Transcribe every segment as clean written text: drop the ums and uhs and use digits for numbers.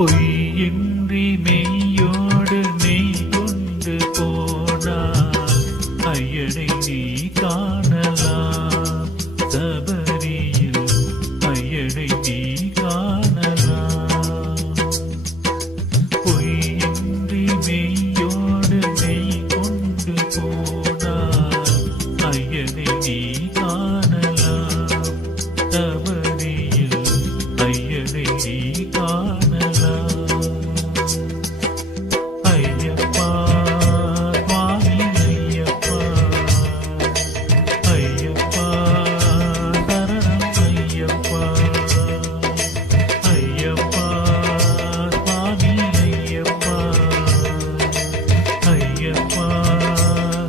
பொய்யின்றி மெய்யோடு நெய் கொண்டு போனார் ஐயனை நீ காணலாம் சபரியில் ஐயனை நீ காணலாம் பொய்யின்றி மெய்யோடு நெய் கொண்டு போனார் ஐயனை நீ காணலாம் சபரியில் ஐயனை நீ காணலாம் ஐயப்பா சுவாமி ஐயப்பா ஐயப்பா சரணம் ஐயப்பா ஐயப்பா சுவாமி ஐயப்பா ஐயப்பா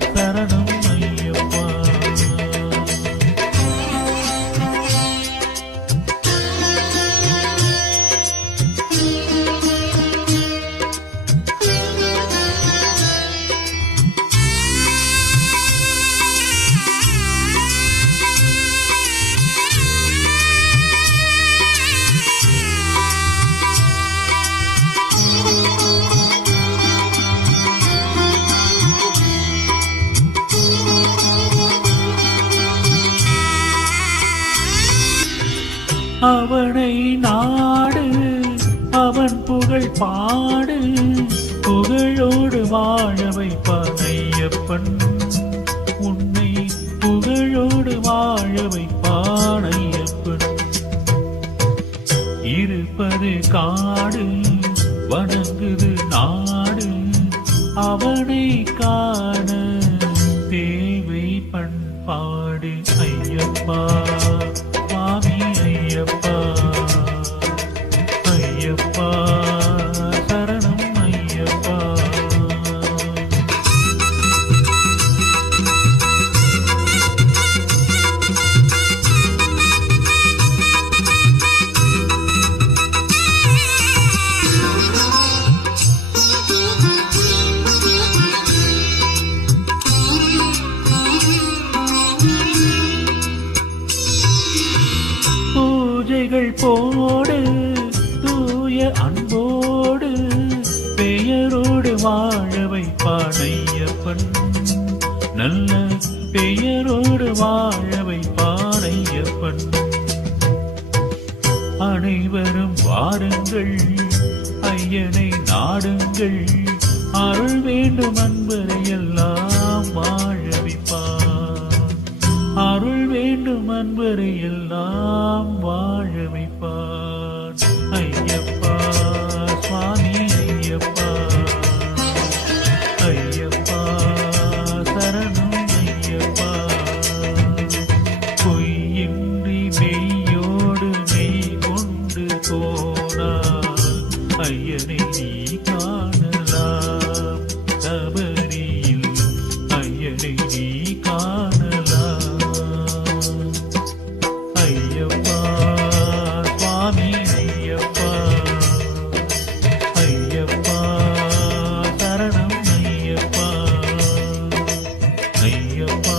சரணம் ஐயப்பா அவனை நாடு அவன் புகழ் பாடு புகழோடு வாழ வைப்பான் ஐயப்பன் உன்னை புகழோடு வாழ வைப்பான் ஐயப்பன் இருப்பது காடு வணங்குது நாடு அவனை காண தேவை பண்பாடு ஐயப்பா சுவாமி ஐயப்பா ஐயப்பா சரணம் ஐயப்பா பூஜைகள் போடு தூய அன்போடு பெயரோடு வாழ வைப்பான் ஐயப்பன் நல்ல பெயரோடு வாழ வைப்பான் ஐயப்பன் அனைவரும் வாருங்கள் ஐயனை நாடுங்கள் அருள் வேண்டும் அன்பரை எல்லாம் வாழ வைப்பான் அருள் வேண்டும் அன்பரை எல்லாம் வாழ வைப்பான் ஐயப்பா சுவாமி ஐயப்பா ஐயப்பா சரணம் ஐயப்பா பொய்யின்றி மெய்யோடு நெய் கொண்டு போனார் ஐயனை நீ காணலாம் சபரியில் ஐயனை நீ காணலாம் ஐயப்பா சுவாமி ஐயப்பா ஐயப்பா சரணம் ஐயப்பா ஐயப்பா